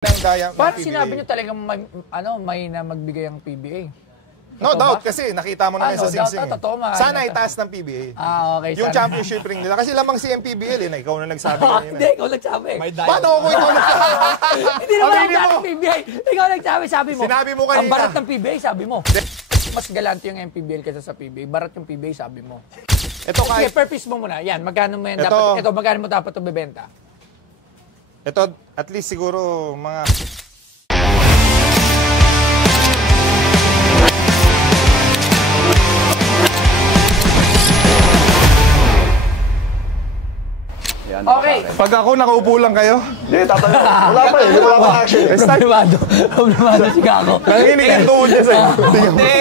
Parang sinabi nyo talagang may na magbigay ang PBA. No doubt, kasi nakita mo naman sa Singsing. Sana itaas ng PBA. Okay. Yung championship ring nila. Kasi lamang si MPBL, ikaw na nagsabi kanina. Hindi, ikaw nagsabi. Paano ako ikaw nagsabi? Hindi naman ang ng PBA. Ikaw nagsabi, sabi mo. Sinabi mo kanina. Ang barat ng PBA, sabi mo. Mas galante yung MPBL kaysa sa PBA. Barat yung PBA, sabi mo. Ito kahit... Sige, purpose mo muna. Yan, magkano mo yan dapat? Ito, magkano mo dapat ito bibenta? Ito, at least siguro mga... Okay. Pag ako nakaupo lang kayo? Hindi, tatanong. Wala pa eh. Wala pa action. Problemado si Kako. Nanginginig yung tuhod niya sa'yo. Hindi.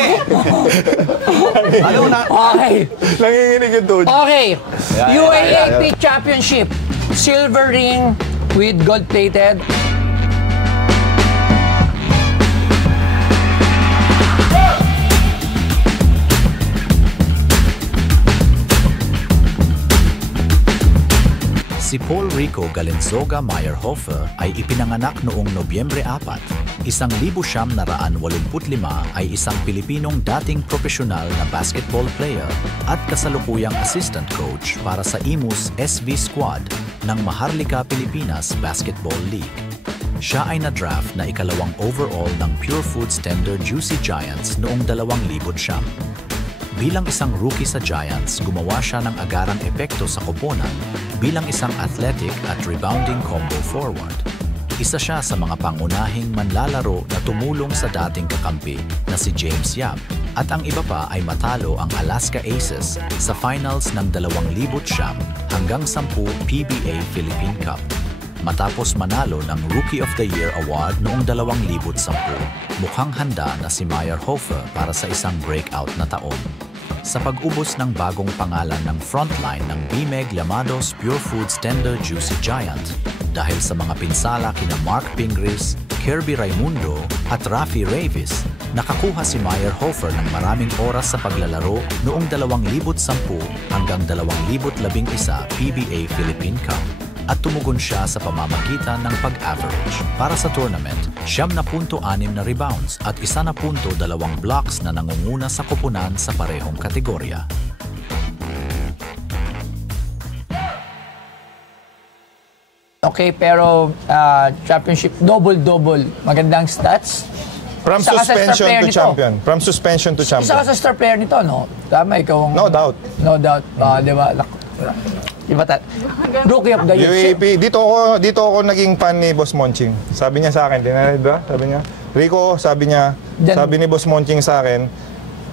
Ano na? Okay. Nanginginig yung tuhod. Okay. UAAP Championship. Silver ring with gold-plated. Si Paul Rico Galenzoga Meyerhofer ay ipinanganak noong Nobyembre 4, 1985 ay isang Pilipinong dating profesional na basketball player at kasalukuyang assistant coach para sa Imus SV Squad ng Maharlika Pilipinas Basketball League. Siya ay na-draft na ikalawang overall ng Pure Foods Tender Juicy Giants noong 2009. Bilang isang rookie sa Giants, gumawa siya ng agarang epekto sa koponan bilang isang athletic at rebounding combo forward. Isa siya sa mga pangunahing manlalaro na tumulong sa dating kakampi na si James Yap, at ang iba pa ay matalo ang Alaska Aces sa finals ng 2009 hanggang 10 PBA Philippine Cup. Matapos manalo ng Rookie of the Year Award noong 2010, mukhang handa na si Meyerhofer para sa isang breakout na taon. Sa pag-ubos ng bagong pangalan ng frontline ng BMEG Llamados Pure Foods Tender Juicy Giant dahil sa mga pinsala kina Mark Pingris, Kirby Raimundo at Rafi Ravis, nakakuha si Meyerhofer ng maraming oras sa paglalaro noong 2010 hanggang 2011 PBA Philippine Cup at tumugon siya sa pamamagitan ng pag-average. Para sa tournament, 7.6 na rebounds at 1.2 blocks na nangunguna sa koponan sa parehong kategorya. Okay, pero championship, double-double. Magandang stats. From suspension to champion. From suspension to champion. Isa ka sa star player nito, no? Tama, ikaw. No doubt. No doubt. Di ba? Rookie of the Year. UAP, dito ako naging fan ni Boss Monching. Sabi niya sa akin, dinarinig ba? Sabi niya, Rico, sabi ni Boss Monching sa akin,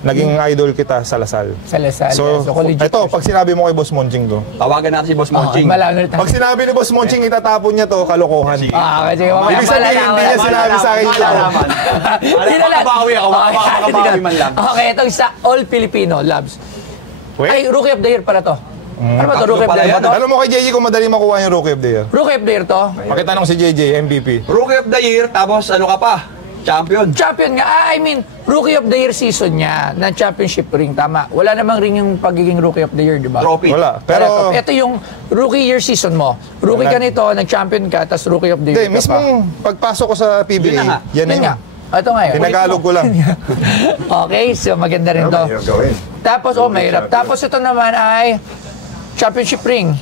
naging idol kita sa Lasal. Sa Lasal. So ito, pag sinabi mo kay Boss Monching to. Tawagan natin si Boss Monching. Pag sinabi ni Boss Monching, itatapon niya to, kalokohan. Kasi ibig sabihin, hindi niya sinabi sa akin ito. Makabawi ako, makabawi man lang. Okay, itong sa All Filipino Labs. Ay, Rookie of the Year pala to. Ano ba ito? Rookie of the Year? Alam mo kay JJ kung madali makuha yung Rookie of the Year. Rookie of the Year to? Pakitanong si JJ, MVP. Rookie of the Year, tapos ano ka pa? Champion. Champion nga. I mean, Rookie of the Year season niya na championship ring. Tama. Wala namang ring yung pagiging Rookie of the Year, di ba? Trophy. Wala. Pero ito yung Rookie Year season mo. Rookie ka nito, nag-champion ka, tapos Rookie of the Year ka pa. Mismong pagpasok ko sa PBA, yan nga. Ito nga yun. Tinagalog ko lang. Okay, so maganda rin to. Tapos, mahirap. Tapos ito naman ay championship ring.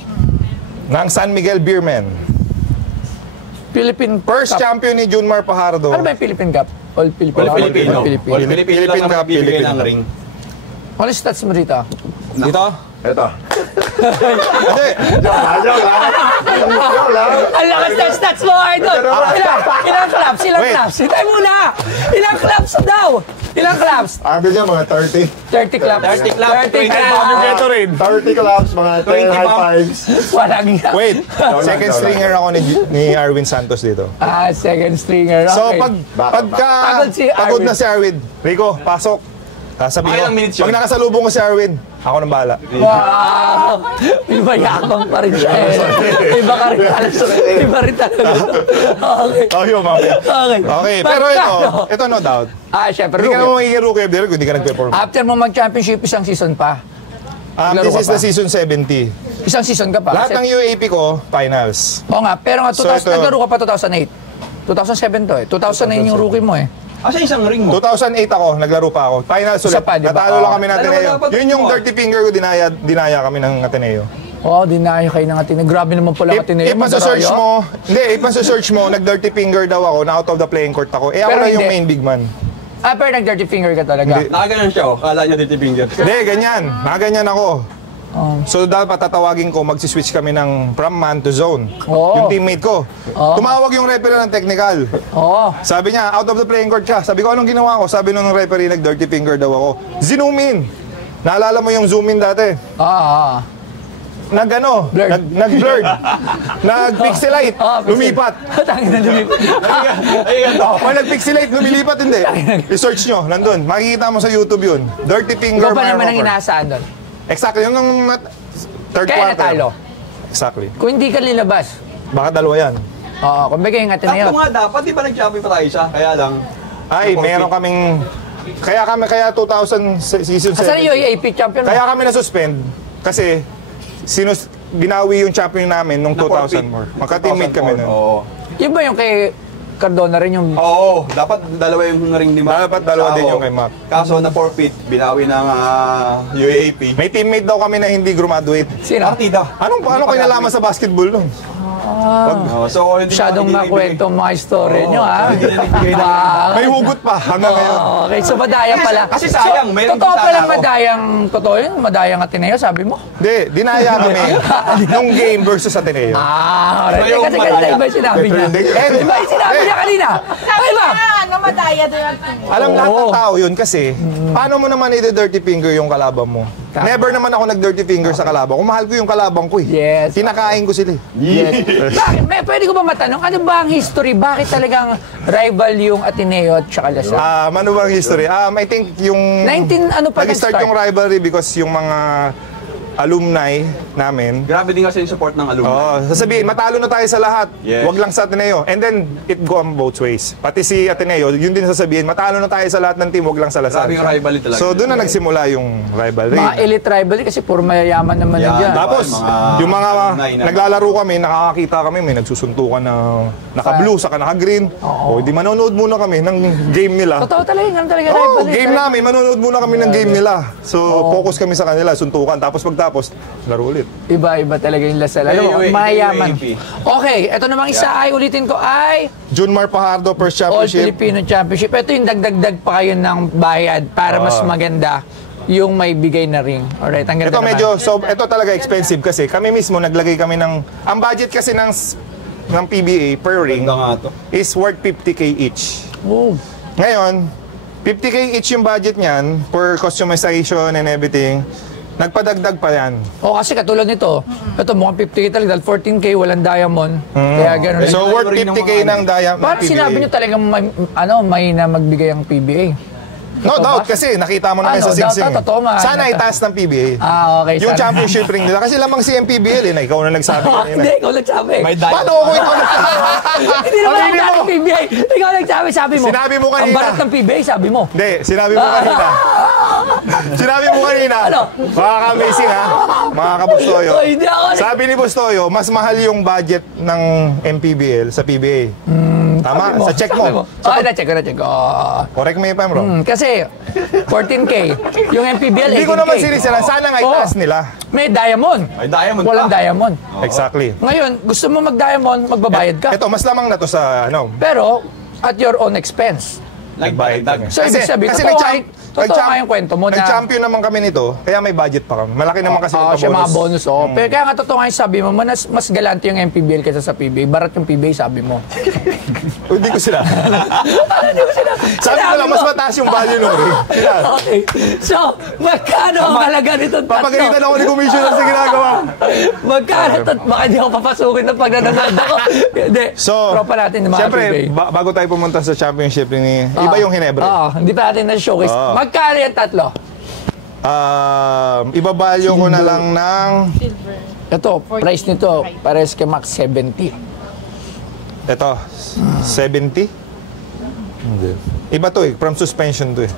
Ng San Miguel Beermen. Philippine First Cup. champion ni Junmar Pajardo. Ano ba yung Philippine Cup? All Filipino. All Filipino. All Filipino lang ang bibigay ng ring. Ano yung stats mo dito? Dito? Ito. Hindi. Ang lakas ng stats mo, Idol! Ilang claps? Ilang claps? Hintay muna! Ilang claps daw? Ilang claps? Average niya mga 30. 30 claps. 30 claps. 30 claps. 30 claps, mga 10 high fives. Walang yan. Wait, second stringer ako ni Arwin Santos dito. Second stringer. Okay. So pagka pagod na si Arwin, Rico, pasok. Sasabihin ko, pag nakasalubong ko si Arwin, ako nang bahala. Wow! May mayakang pa rin siya eh. Iba ka rin talaga. Iba rin talaga. Okay. Yun, mamaya. Okay, pero ito no doubt. Siyempre, Hindi ka naman magiging Rookie of the Year kung hindi ka nag-perform. After mo mag-championship, isang season pa. This is the season 70. Isang season ka pa. Lahat ng UAP ko, finals. Oo nga, pero nga, So, ito- naglaro ka pa 2008. 2007 to eh. 2009 yung rookie mo eh. Asa isang ring mo? 2008 ako, naglaro pa ako. Finals Isa ulit. pa, di ba? Natalo lang kami ng Dalawa Ateneo. dapat Yun yung mo. dirty finger ko, dinaya kami ng Ateneo. Dinayo kayo ng Ateneo. Grabe naman pala Ateneo. If search mo, search mo, nag-dirty finger daw ako, na out of the playing court ako. Ako Pero na yung hindi. main big man. Pero nag-dirty finger ka talaga. Hindi. Nakaganan siya, oh. Kala niya dito finger. Hindi, ganyan. Ganyan ako. So dapat tatawagin ko, magsiswitch kami ng from man to zone. Yung teammate ko. Tumawag yung referee ng technical. Sabi niya, out of the playing court ka. Sabi ko, anong ginawa ko? Sabi nung referee, nag-dirty finger daw ako. Zoom in. Naalala mo yung zoom in dati? Nag-blurred. Nag-pixelate. Lumipat. Tangin na lumipat. Pag nag-pixelate, lumilipat, hindi. I-search nyo, nandun. Makikita mo sa YouTube yun. Dirty finger, Ikaw pa naman ang Roper. inaasahan doon. Exactly, yung third Kaya quarter. natalo. Exactly. Kung hindi ka lilabas. Baka dalawa yan. Kumbaga yung Ateneo. Tatlo nga dapat, di ba nag-champion pa tayo isa? Kaya lang. Ay, meron kaming... Kaya 2000 season 7. Asan yung UAP champion mo? Kaya kami na-suspend kasi binawi yung champion namin nung 2000 more. Magka-teammate kami nun. Oo. Yun ba yung kay Cardona rin yung... Oo, dapat dalawa yung ring ni Mac. Dapat dalawa din yung kay Mac. Kaso na forfeit, binawi ng UAAP. May teammate daw kami na hindi graduate. Sino? Partida. Anong kayo nalaman sa basketball nun? So, hindi Masyadong makwento mga story nyo, ha? May hugot pa hanggang ngayon. Okay, so madayang pala. Kasi sayang, meron Totoo din sana pala ako. madayang, totoo yun, madayang Ateneo, sabi mo? Hindi, dinaya kami nung game versus Ateneo. Alright. Iba yung Kasi madaya. iba yung sinabi niya. Iba yung sinabi niya kanina. Ay ba? Madaya doon. Alam lahat ng tao yun kasi, paano mo naman i-dirty finger yung kalaban mo? Never naman ako nag-dirty finger sa kalaban. Kung mahal ko yung kalaban ko eh. Yes. Kinakain ko sila eh. Yes. Bakit? Pwede ko ba matanong, ano ba ang history? Bakit talagang rival yung Ateneo at saka Lasal? Ano bang history? I think yung... 19 ano pa Nag-start nag-start? yung rivalry because yung mga alumni namin. Grabe din kasi yung support ng alumni. Sasabihin, matalo na tayo sa lahat. Yes. Wag lang sa Ateneo. And then, it go on both ways. Pati si Ateneo, yun din sasabihin, matalo na tayo sa lahat ng team, wag lang sa Lasal. Grabe yung rivalry talaga. So, doon na nagsimula yung rivalry. Mga elite rivalry kasi puro mayayaman naman Yeah. nandiyan. Tapos, yung mga alumni na- naglalaro kami, nakakakita kami, may nagsusuntukan na naka-blue, saka naka-green. O, di manonood muna kami ng game nila. Totoo talaga, ganun talaga Oh, rivalry. game namin, manonood muna kami ng game nila. So, focus kami sa kanila, suntukan. Tapos pagtapos, laro ulit. Iba-iba talaga yung Lasal. Alam mo, UAP. mayayaman. Okay, ito namang isa ay, ulitin ko ay Junmar Fajardo, first All championship. Filipino Championship. Ito yung dagdag pa kayo ng bayad para mas maganda yung may bigay na ring. Alright, ang ganda Ito naman. medyo, ito talaga expensive kasi kami mismo naglagay kami ng, ang budget kasi ng PBA per ring Ganda nga to. is worth 50K each. Oh. Ngayon, 50K each yung budget niyan for customization and everything. Nagpadagdag pa yan. Kasi katulad nito, ito mukhang 50K talaga dahil 14K walang diamond. Kaya gano'n. So, worth 50K ng diamond. Parang sinabi nyo talagang may na magbigay ang PBA. No doubt kasi nakita mo naman sa Sing Sing. Totoo nga. Sana itaas ng PBA. Okay. Yung sana. championship ring nila. Kasi lamang si MPBL na ikaw na nagsabi kanina. Hindi, ikaw nagsabi. Paano ako ikaw nagsabi? Hindi naman Aminin ang mo. PBA. Ikaw nagsabi, sabi mo. Sinabi mo kanina. Ang barat ng PBA, sabi mo. Hindi, sinabi mo kanina. Sinabi mo kanina. Ano? Mga ka-amazing ha. Mga ka-Bustoyo. Oh, hindi ako. Sabi ni Bustoyo, mas mahal yung budget ng MPBL sa PBA. Tama? Sa check mo. Na-check ko. Correct me if I'm wrong. Kasi 14K, yung MPBL 18K. Hindi ko naman sinisira. Sana nga itaas nila. May diamond. May diamond Walang pa. diamond. Exactly. Ngayon, gusto mo mag-diamond, magbabayad ka. Ito, mas lamang na to sa ano. Pero, at your own expense. Nagbayad kami. So, ibig sabihin, totoo nga yung kwento mo na... Nag-champion naman kami nito, kaya may budget pa kami. Malaki naman kasi yung siya mga bonus. Pero kaya nga totoo nga yung sabi mo, mas galante yung MPBL kaysa sa PBA. Barat yung PBA, sabi mo. Hindi ko sila. Hindi mo sila. Sabi ko lang, mas mataas yung value nun. Sila. Okay. So, magkano ang halaga nito? Papagalitan ako ni Commissioner sa ginagawa. Magkano ito? Baka hindi ako papasukin ng pag nanonood ako. Hindi. So, tropa natin ng mga siyempre, PBA. bago tayo pumunta sa championship ni iba yung Ginebra. Hindi pa natin na-showcase. Magkano yung tatlo? Ibabalyo ko na lang ng... Ito, price nito, pares kay Max 70. Ito, 70? Hindi. Iba to eh, from suspension to eh.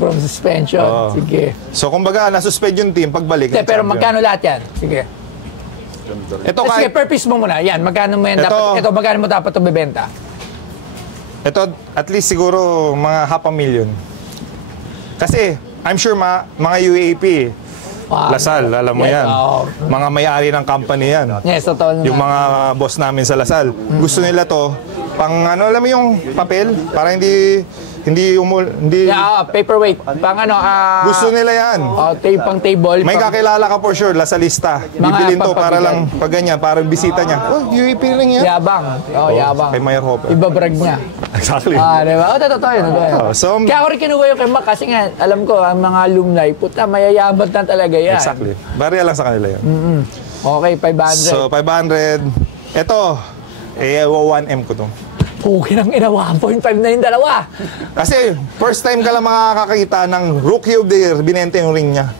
From suspension. Sige. So, kumbaga, nasuspend yung team, pagbalik. Hindi, pero magkano lahat yan? Sige. Ito Sige, kahit... per piece mo muna. Yan, magkano mo yan dapat? Ito, magkano mo dapat ito bibenta? Ito, at least siguro mga $500,000. Kasi, I'm sure mga UAP, Lasal, alam mo yan. Mga may-ari ng company yan. Yes, totoo. Yung mga boss namin sa Lasal. Gusto nila to, pang ano, alam mo yung papel? Para hindi paperweight. Pang ano, gusto nila yan. pang table. May kakilala ka for sure, Lasalista. Bibilin to para lang pag ganyan, para bisita niya. Oh, UAP rin yan. Yabang. Yabang. Kay Mayor Hopper. Ibabrag niya. Exactly. Diba? Totoo yun. So, kaya ako rin kinuha yung kay Mac kasi nga, alam ko, ang mga alumni, puta, mayayaman na talaga yan. exactly. Barya lang sa kanila yan. Okay, 500. So, 500. Ito, 1M ko to. Okay nang ina, 1.5 na yung dalawa. Kasi, first time ka lang makakakita ng Rookie of the Year, binenta yung ring niya.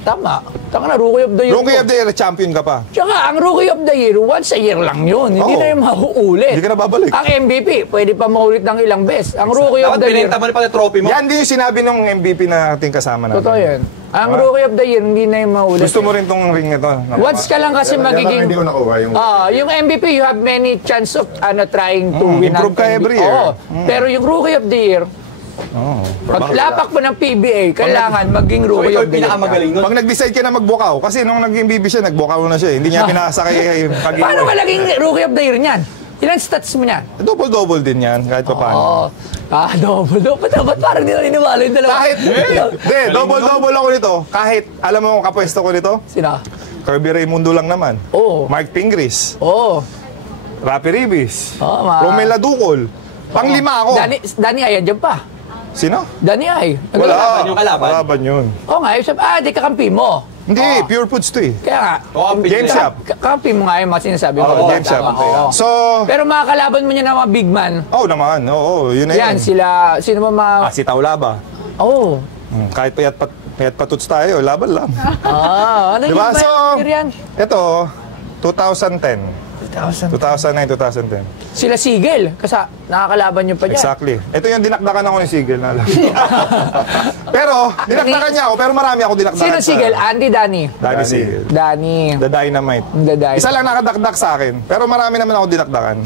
Tama. Taka na, Rookie of the Year. Rookie of the Year, champion ka pa. Tsaka, ang Rookie of the Year, once a year lang yun. Hindi na yung mauulit. Hindi ka na babalik. Ang MVP, pwede pa maulit ng ilang beses. Ang Rookie of the Year... Dapat binenta mo na pala yung trophy mo. Yan din yung sinabi ng MVP na ating kasama natin. Totoo yan. Ang Rookie of the Year, hindi na yung maulit. Gusto mo rin tong ring na to? Once ka lang kasi magiging... Hindi ko nakuha yung... yung MVP, you have many chance of trying to win improve ka every year. Pero yung Rookie of the Year, pag lapak mo ng PBA, kailangan maging Rookie of the Year. Pinakamagaling nun. Pag nag-decide ka na magbukaw, kasi nung naging MVP siya, nagbukaw na siya. Hindi niya pinasa kay Kagiro. Paano malaging Rookie of the Year niyan? Ilan stats mo niyan? Double-double din yan, kahit pa paano. Double. Ba't parang hindi na niniwala yung dalawa? Kahit, double-double ako nito. Kahit, alam mo kung kapwesto ko nito? Sina? Kirby Raimundo lang naman. Oo. Mark Pingris. Oo. Rapi Ribis. Romela Romela Ducol. Panglima ako. Dani Ay, andyan pa. Sino? Dani Ay. Wala. yung kalaban. Kalaban yun. Oo nga, di kakampi mo. Hindi, Pure Foods to eh. Kaya nga. Game shop. Kakampi mo nga yung mga sinasabi mo. Game shop. So, pero mga kalaban mo niya na mga big man. naman. Oo, yun na yun. Yan, sino ba mga... Si Taulaba. Oo. Kahit payat patuts tayo, laban lang. Ano Diba? yung So, yan? ito, 2010. 2009, 2010. Sila Sigel, kasi nakakalaban nyo pa dyan. Exactly. Ito yung dinakdakan ako ni Sigel. Pero, dinakdakan niya ako, pero marami ako dinakdakan. Sino Sigel? Andy, Danny? Danny Sigel. Danny. The Dynamite. Isa lang nakadakdak sa akin, pero marami naman ako dinakdakan.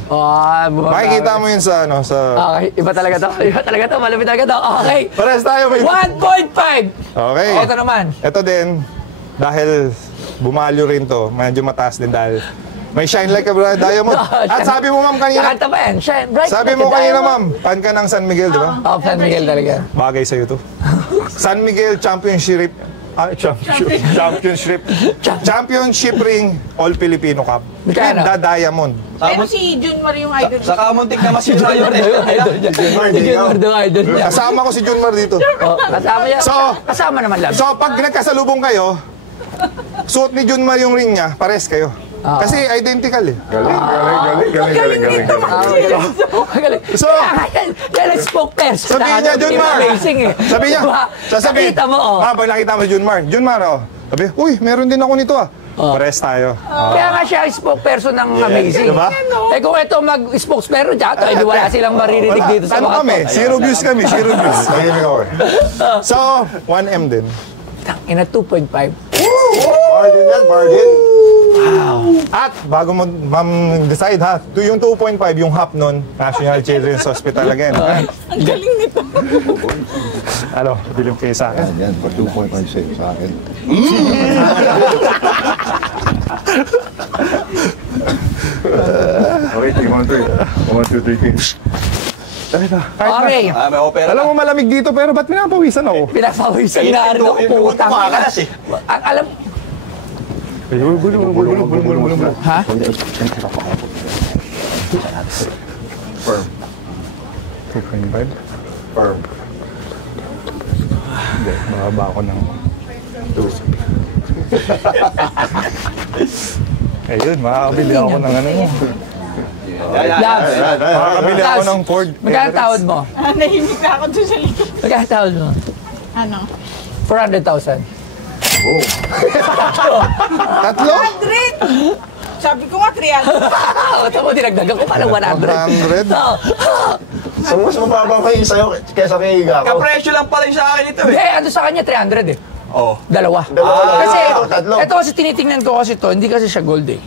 Makikita mo yun sa, Okay, iba talaga to. Malapit talaga to. Okay. Pares tayo. 1.5! Okay. Ito naman. Ito din, dahil bumalyo rin to, medyo mataas din dahil may shine like a bright diamond. At sabi mo, ma'am, kanina. Kakanta pa yan. Shine bright Sabi mo kanina, ma'am, fan ka ng San Miguel, di ba? San Miguel talaga. Bagay sa'yo to. San Miguel Championship. Championship ring All Filipino Cup. With the Diamond. Pero si Junmar yung idol. Saka muntik na mas yun. Idol. Kasama ko si Junmar dito. Kasama yan. Kasama naman lang. So, pag nagkasalubong kayo, suot ni Junmar yung ring niya, pares kayo. Kasi identical eh. Galing. So, yan ang spokesperson. sabihin niya, Junmar. Amazing eh. Sabi niya, sasabihin. Nakita mo, pag nakita mo si Junmar, sabi, uy, meron din ako nito ah. Pares tayo. Kaya nga siya ang spokesperson ng Amazing. Diba? Kung ito mag-spokesperson dyan, hindi wala silang maririnig dito sa Ano mga kami? Zero views kami. So, 1M din. Ina 2.5. Bargain yan, bargain. At bago mo decide ha, yung 2.5, yung half nun, National Children's Hospital again. Ang galing nito. Ano, bilib kayo sa akin. Yan, for 2.5 sa akin. Okay, 1, 2, 3 games. Okay. May opera. Alam mo malamig dito pero ba't pinapawisan ako? Pinapawisan na rin ako. Putang. Alam... Ha? Firm. 2.5? Firm. Hindi, makaba ako ng 2. Ayun, makakabili ako ng ano mo. Labs. Makakabili ako ng Ford. Magkano tawad mo? Nahimik na ako doon sa likod. Magkano tawad mo? Ano? 400,000. Tatlo? 100! Sabi ko nga 300. Ito mo, dinagdagan ko palang 100. 100? So, mas mababa kayo sa'yo kesa kay Higa ko. Kapresyo lang pala yung sa akin ito Hindi, eh. ano sa kanya, 300 eh. Oo. Dalawa. Dalawa. Kasi, Tatlo. ito kasi tinitingnan ko kasi to, hindi kasi siya gold eh.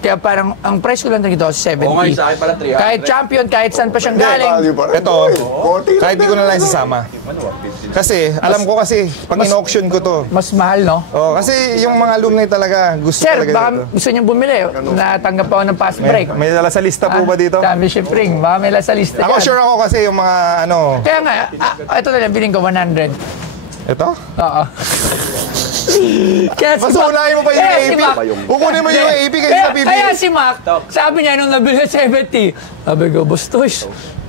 Kaya parang, ang price ko lang dito, 70. Oo nga, sa akin pala 300. Kahit champion, kahit saan pa siyang galing. Ito, kahit di ko na lang isasama. Kasi, alam ko kasi, pag in-auction ko to. Mas mahal, no? Oh, kasi yung mga alumni talaga, gusto Sir, talaga baka dito. gusto niyong bumili. Natanggap ako ng fast break. May dala sa lista po ba dito? Championship ring. Baka may sa lista Ako yan. sure ako kasi yung mga ano. Kaya nga, ito na lang, biling ko 100. Ito? Oo. Kaya Mas unahin mo pa yung kaya si AP. Mac- Kukunin mo yung AP kasi sa PBA. Kaya si Mac, sabi niya nung nabili sa 70, sabi ko, Bastos,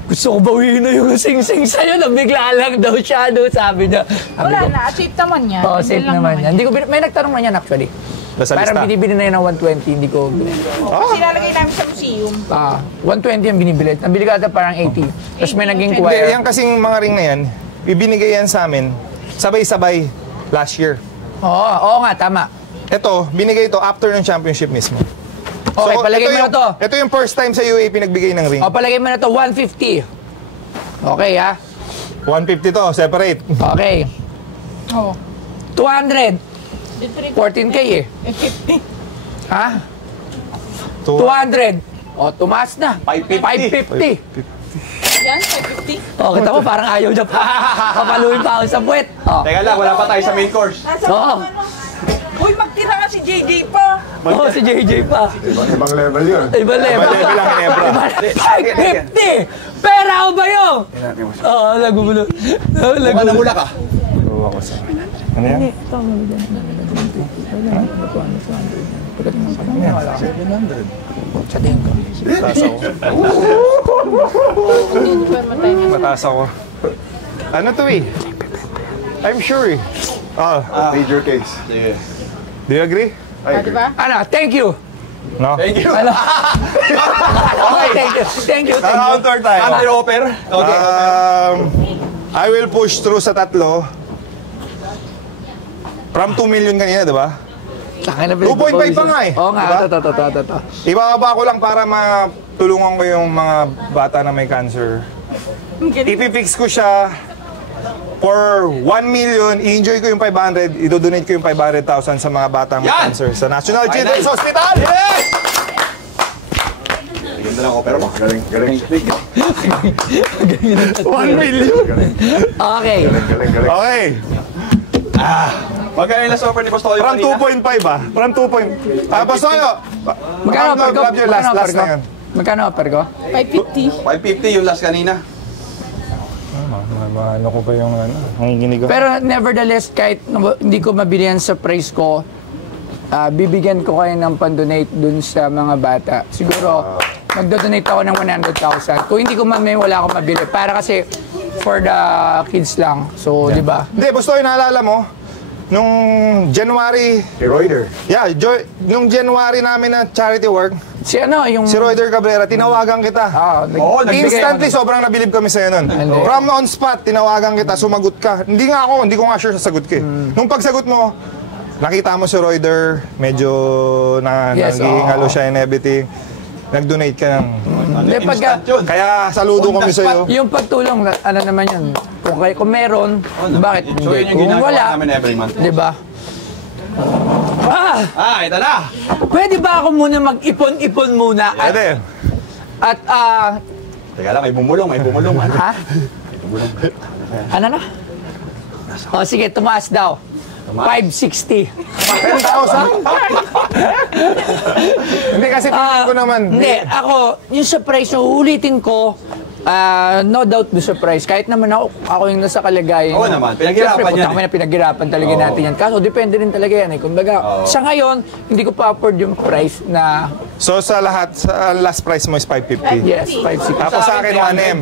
gusto ko bawiin na yung sing-sing sa'yo. Nabigla lang daw siya, no? Sabi niya. Sabi Wala ko, na, achieve naman yan. Oo, Hindi safe lang naman yan. Hindi ko, may nagtanong na yan actually. Nasa Parang lista. binibili na yan ng 120, hindi ko binili. Kasi lalagay namin sa museum. 120 ang binibili. Nabili ka ata parang 80. Tapos may naging Hindi, choir. yan kasing mga ring na yan, ibinigay yan sa amin, sabay-sabay, last year. Oo nga, tama. Ito, binigay ito after ng championship mismo. Okay, palagay mo na to. Ito yung first time sa UAP nagbigay ng ring. O, palagay mo na to, 150. Okay, ha? 150 to, separate. Okay. Oo. 200. 14K eh. 50. Ha? 200. 200. O, tumaas na. 550. 550. Yan, 50. O, kita mo, parang ayaw na pa. Papaluin pa ako sa puwet. O. Teka lang, wala pa tayo sa main course. Nasa Oo. ano? Uy, magtira ka si JJ pa. Oh, si JJ pa. Ibang level yun. Iba level. Level lang, Ginebra. 550! Pera o ba yun? Oo, nagumulo. Baka namula ka. Ano yan? Sa tingin ko. Mataas ako. Ano to eh? I'm sure eh. Major case. Sige. Do you agree? Diba? Ano, thank you. No? Thank you. Ano? Okay, thank you. Thank you, thank you. Counter tayo. Counter-offer. Okay. I will push through sa tatlo. From 2 million kanina, di ba? 2.5 pa nga eh. Oo nga, Diba? ito. Ibababa ko lang para matulungan ko yung mga bata na may cancer. Ipipix ko siya for 1 million, i-enjoy ko yung 500, idodonate ko yung 500,000 sa mga bata may Yan! cancer sa National Children's Hospital! Yes! Ganda lang offer mo. Galing, galing. 1 million! Okay. Galing. Okay, Magkano yung last offer ni Postoyo from kanina? 2.5 ba? From 2. Bastoyo! Magkano offer ko? Grab your last na yan. Magkano offer ko? 550. 550 yung last kanina. Ano ko pa yung nanginginig ko? Pero nevertheless, kahit hindi ko mabili yan sa price ko, bibigyan ko kayo ng pandonate dun sa mga bata. Siguro, magdodonate ako ng 100,000. Kung hindi ko wala akong mabili. Para kasi for the kids lang. So, di ba? Hindi, Bastoyo, naalala mo? Nung January, Si Reuter. nung January namin na charity work, Si ano, yung... si Royder Cabrera, tinawagan kita. Oo, nagbigay Instantly, sobrang nabilib kami sa'yo nun. From on spot, tinawagan kita, sumagot ka. Hindi ko nga sure sasagot ka eh. Nung pagsagot mo, nakita mo si Royder, medyo Yes, nagihingalo siya and everything. Nag-donate ka ng... Hindi, Instant yun. Kaya saludo kami sa'yo. Yung pagtulong, ano naman yun? Kung meron, bakit hindi? So yun yung Kung ginagawa wala, namin every month. di ba? Ito na! Pwede ba ako muna mag-ipon-ipon muna? Pwede. At Teka lang, may bumulong. ha? Ano na? O sige, tumaas daw. 560. 10,000? Hindi kasi tingin ko naman. Hindi, ako, yung sa price, ulitin ko, no doubt do sa price. Kahit naman ako yung nasa kalagayan. Oo naman, pinaghirapan Siyempre, yan kami na pinaghirapan talaga natin yan. Kaso, depende rin talaga yan eh. Kumbaga, sa ngayon, hindi ko pa afford yung price na, So sa lahat, sa last price mo is 550. yes, 560. Tapos sa akin, 1M.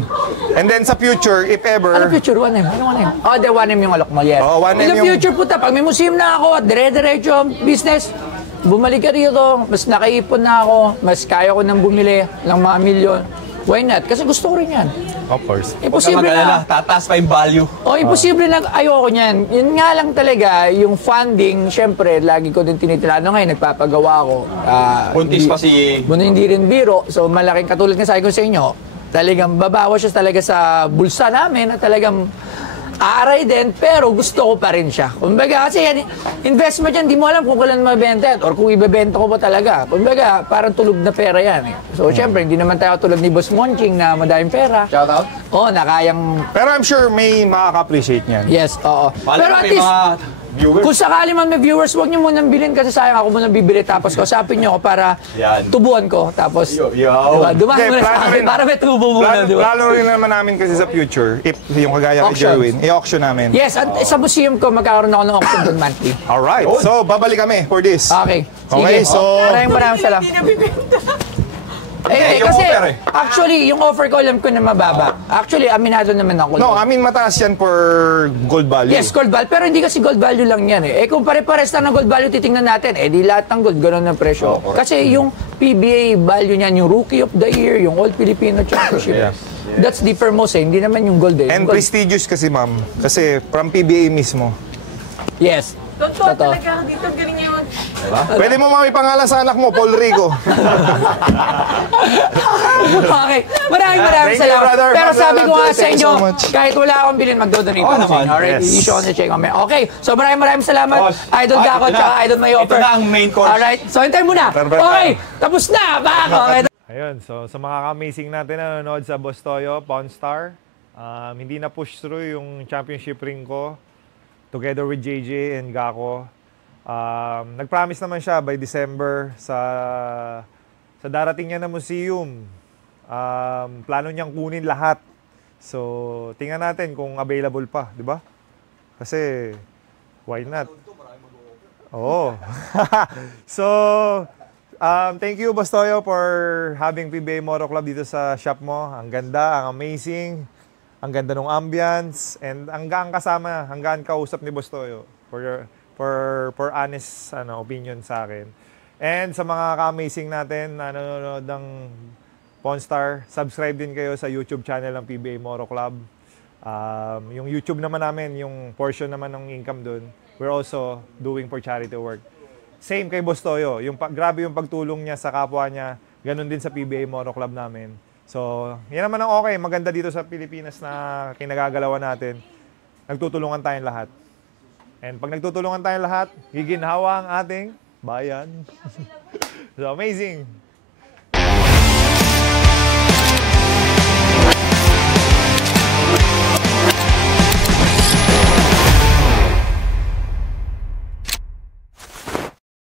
And then sa future, if ever... Ano future? 1M? Ano 1M? Oh, the 1M yung alok mo, yes. Oo, 1M In the yung- future, puta, pag may museum na ako, dire-diretso, business, bumalik ka rito, mas nakaipon na ako, mas kaya ko nang bumili ng mga milyon. Why not? Kasi gusto ko rin yan. Of course. Imposible Mag-alala, na. tataas pa yung value. Imposible na ayoko niyan. Yun nga lang talaga, yung funding, syempre, lagi ko din tinitilano ngayon, nagpapagawa ako. Buntis pa si... Hindi rin biro. So, malaking katulad nga sabi ko sa inyo, talagang babawas siya talaga sa bulsa namin na talagang aaray din, pero gusto ko pa rin siya. Kumbaga, kasi yan, investment yan, di mo alam kung kailan mabenta or kung ibebenta ko ba talaga. Kumbaga, parang tulog na pera yan eh. So, syempre, hindi naman tayo tulad ni Boss Monching na madaming pera. Shout out. Oo, na kayang... Pero I'm sure may makaka-appreciate niyan. Yes, oo. Pero at least, viewers. kung sakali man may viewers, huwag niyo munang bilhin kasi sayang ako munang bibili. Tapos kausapin niyo ako para tubuan ko. Tapos, diba, dumaan Okay, muna sa plano akin rin. para may tubo muna, diba? Plano rin naman namin kasi sa future, if yung kagaya kay Auctions. Jerwin, i-auction namin. Yes, at sa museum ko, magkakaroon ako ng auction doon monthly. Alright, so babalik kami for this. Okay. Sige. Okay, so- Maraming salamat. Hindi nabibenta. Eh, yung kasi, offer eh. actually, yung offer ko alam ko na mababa. Actually, aminado naman ako. No, I mean mataas yan for gold value. Yes, gold value. Pero hindi kasi gold value lang yan eh. Kung pare-pares lang ng gold value titingnan natin, di lahat ng gold, gano'n ang presyo. Kasi yung PBA value niyan, yung Rookie of the Year, yung All Filipino Championship, that's the most eh. Hindi naman yung gold eh. And Yung gold. prestigious kasi ma'am. Kasi from PBA mismo. Yes. Totoo Totoo. talaga ako dito. Galing niya mag... Pwede mo mami pangalan sa anak mo, Paul Rico. Okay. Maraming Thank you, salamat. brother. Pero sabi ko nga sa Thank you inyo, so much. kahit wala akong bilhin, magdodonate ako sa naman. inyo. Alright, Yes. i-show ko na check mamaya. Okay, so maraming salamat. Boss. Idol Ah, Gako, ito na. tsaka Idol May Ito Offer. na ang main course. Alright, so hintayin muna. Perfect. Okay, tapos na. Baka. Okay. Ayun, so sa mga ka-amazing natin na nanonood sa Boss Toyo, Pawn Star, hindi na push through yung championship ring ko together with JJ and Gako. Nag-promise naman siya by December sa darating niya na museum. Plano niyang kunin lahat. So, tingnan natin kung available pa, di ba? Kasi, why not? Oo. So, thank you, Boss Toyo, for having PBA Moto Club dito sa shop mo. Ang ganda, ang amazing. Ang ganda ng ambience. And hanggang kasama, hanggang kausap ni Boss Toyo for honest opinion sa akin. And sa mga ka-amazing natin na nanonood ng Pawn Star, subscribe din kayo sa YouTube channel ng PBA Moto Club. Yung YouTube naman namin, yung portion naman ng income dun, we're also doing for charity work. Same kay Boss Toyo, grabe yung pagtulong niya sa kapwa niya, ganun din sa PBA Moto Club namin. So, yan naman ang okay, maganda dito sa Pilipinas na kinagagalawan natin. Nagtutulungan tayong lahat. And pag nagtutulungan tayong lahat, giginhawa ang ating bayan. So, amazing.